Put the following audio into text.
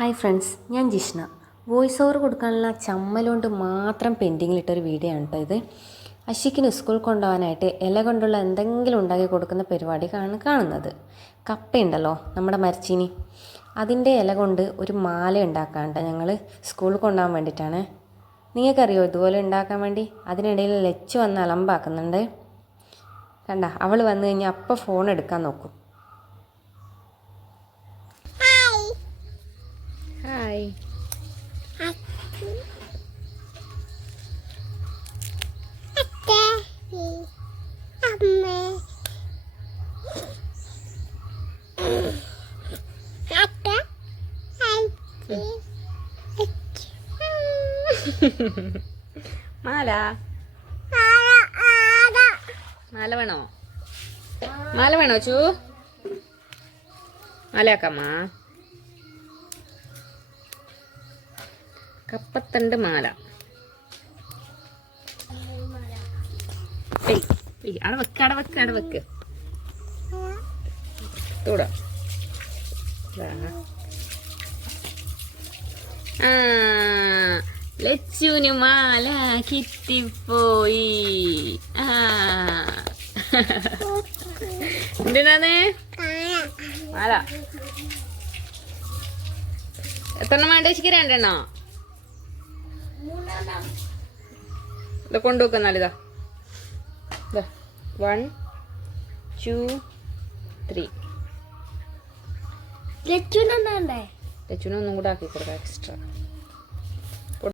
Hi friends, ഞാൻ Jishna. Voice over കൊടുക്കാനുള്ള ചമ്മലുകൊണ്ട് മാത്രം പെൻഡിങ്ങിലിട്ടൊരു വീഡിയോ ആണ് കേട്ടോ ഇത്. അശ്വിക്കിന് സ്കൂൾ കൊണ്ടുപോകാനായിട്ട് ഇല കൊണ്ടുള്ള എന്തെങ്കിലും ഉണ്ടാക്കി കൊടുക്കുന്ന പരിപാടിയാണ് കാണുന്നത്. കപ്പയുണ്ടല്ലോ, നമ്മുടെ മരച്ചീനി, അതിൻ്റെ ഇല കൊണ്ട് ഒരു മാല ഉണ്ടാക്കാണ്ട് ഞങ്ങൾ സ്കൂളിൽ കൊണ്ടുപോകാൻ വേണ്ടിയിട്ടാണ്. നിങ്ങൾക്കറിയോ ഇതുപോലെ ഉണ്ടാക്കാൻ വേണ്ടി? അതിനിടയിൽ ലച്ചു വന്ന് അലമ്പാക്കുന്നുണ്ട്. കണ്ട, അവൾ വന്നു കഴിഞ്ഞാൽ അപ്പം ഫോൺ എടുക്കാൻ നോക്കും. ഹായ്. മാല മാല വേണോ? മാല വേണോ ചൂ? മാലയാക്കാമ്മ. കപ്പത്തണ്ട് മാല. അട വെക്ക് തൂട. ലച്ചുന് മാല കിട്ടിപ്പോയി. എന്തിനാണ് മാല? എത്രണ്ണം വേണ്ട? ശരിക്കും രണ്ടെണ്ണോ? ഇത് കൊണ്ടുവെക്കുന്നാലിതാ. 1 2 3. ലച്ചുനൊന്നും കൂടെ ആക്കി കൊടുക്കാം എക്സ്ട്രാ.